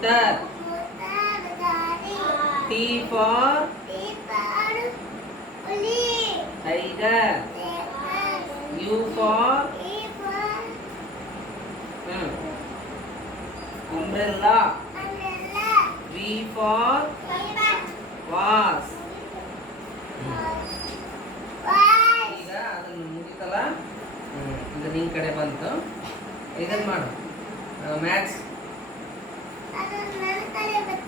Scooter D for tiger you for அம்பிரல்லா we for was ಮುಗಿತಲ್ಲ ಇದು ನಿಮ್ಮ ಕಡೆ ಬಂತು ಇದನ್ನು ಮಾಡು ಮ್ಯಾಥ್ಸ್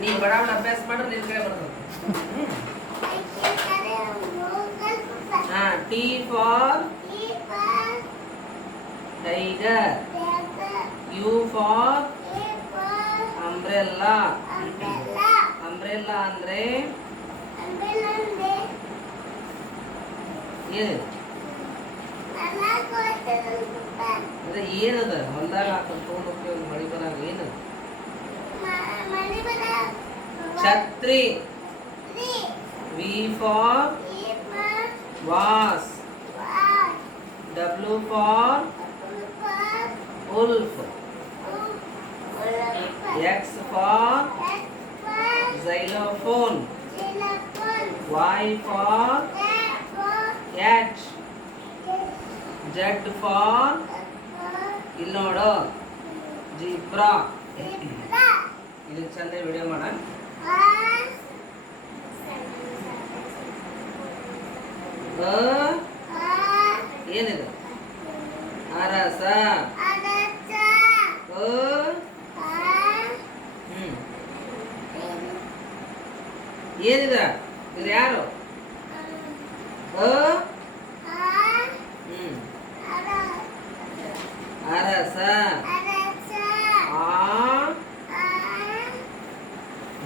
நீ படாம நான் பேச மாட்டேன் நிற்கவே மாட்டேன் ஆ T for T for tiger you for அம்பிரெல்லா அம்பிரெல்லா அம்பிரெல்லா ஏது வந்தாங்க மடிப்பறாங்க ஏன்னு Chatri. V for Vas. W, w, w for Ulf. Oof. Oof. Oof. X, for X for Xylophone. Xylophone. Y for, for H. Z Jet for, for Inodo. Zebra. Zebra. இதுக்கு சந்தை விடுமான ஏனது அரசா ஓ ஏதுதா இது யாரோ ஓ அரசா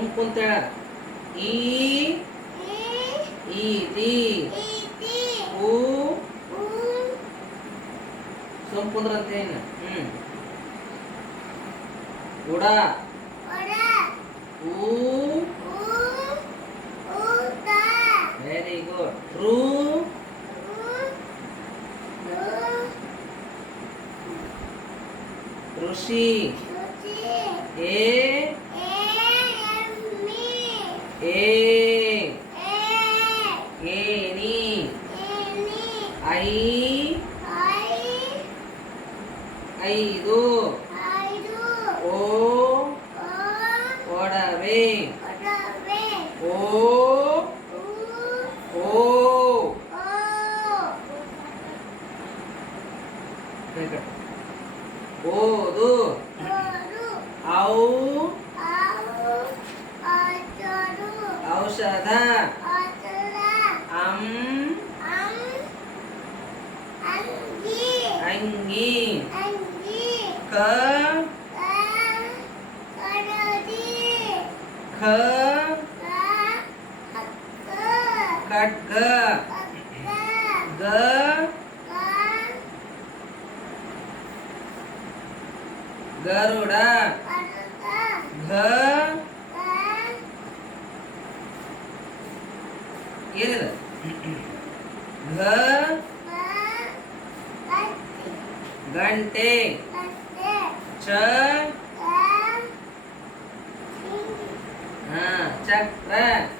encontrar I I I U U Son pondrá U Uda. Uda. U Uta Very E A A ni A ni I I I do I do O O Odave Odave आपका ग ग गरोड़ा घ घ घंटे छ हाँ चक्र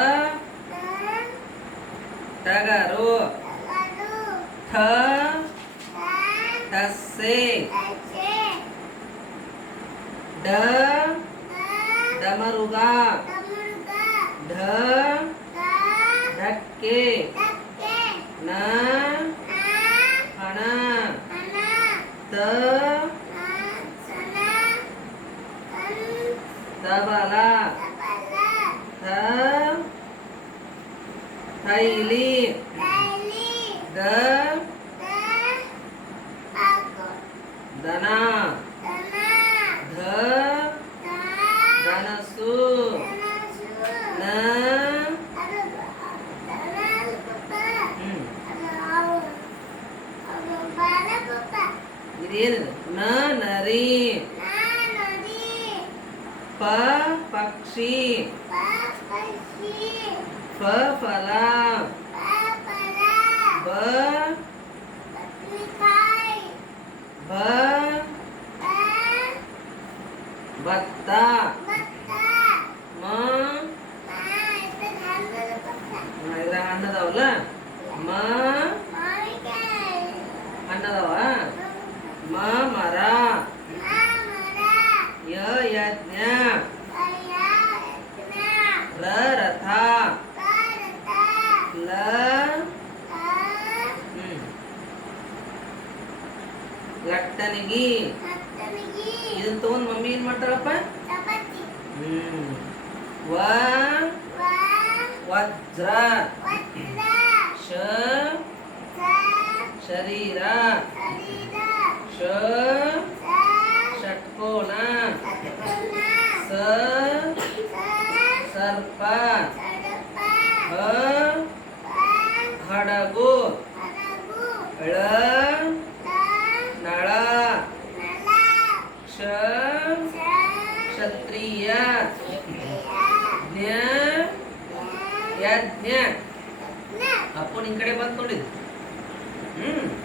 Tase. Tase. D Damaruga. Da. Da D da. De. De. Dakke. Da. Da. Dakke. Na. Na. Hana. Hana. Te. Tabala. Tabala. Ta. Tailin. Tailin. De. Nadir Na nari nah, Pa paksi pa pa, pa, pa pa pala Pa Ba pa, pa, pa, pa, pa, Ma Ma Itu hamil Ma itu lah Ma, ma, ilham, ma ನನಗೆ ಇದನ್ನ ತಗೊಂಡ್ mummy ಏನ್ ಮಾಡ್ತಾಳಪ್ಪ ವಜ್ರ ಶ ಶರೀರ ಶ ಕ್ಷತ್ರಿಯ ಜ್ಞ ಯಜ್ಞ ಅಪ್ಪು ನಿನ್ ಕಡೆ ಬಂದ್ಕೊಂಡಿದ್ ಹ್ಮ್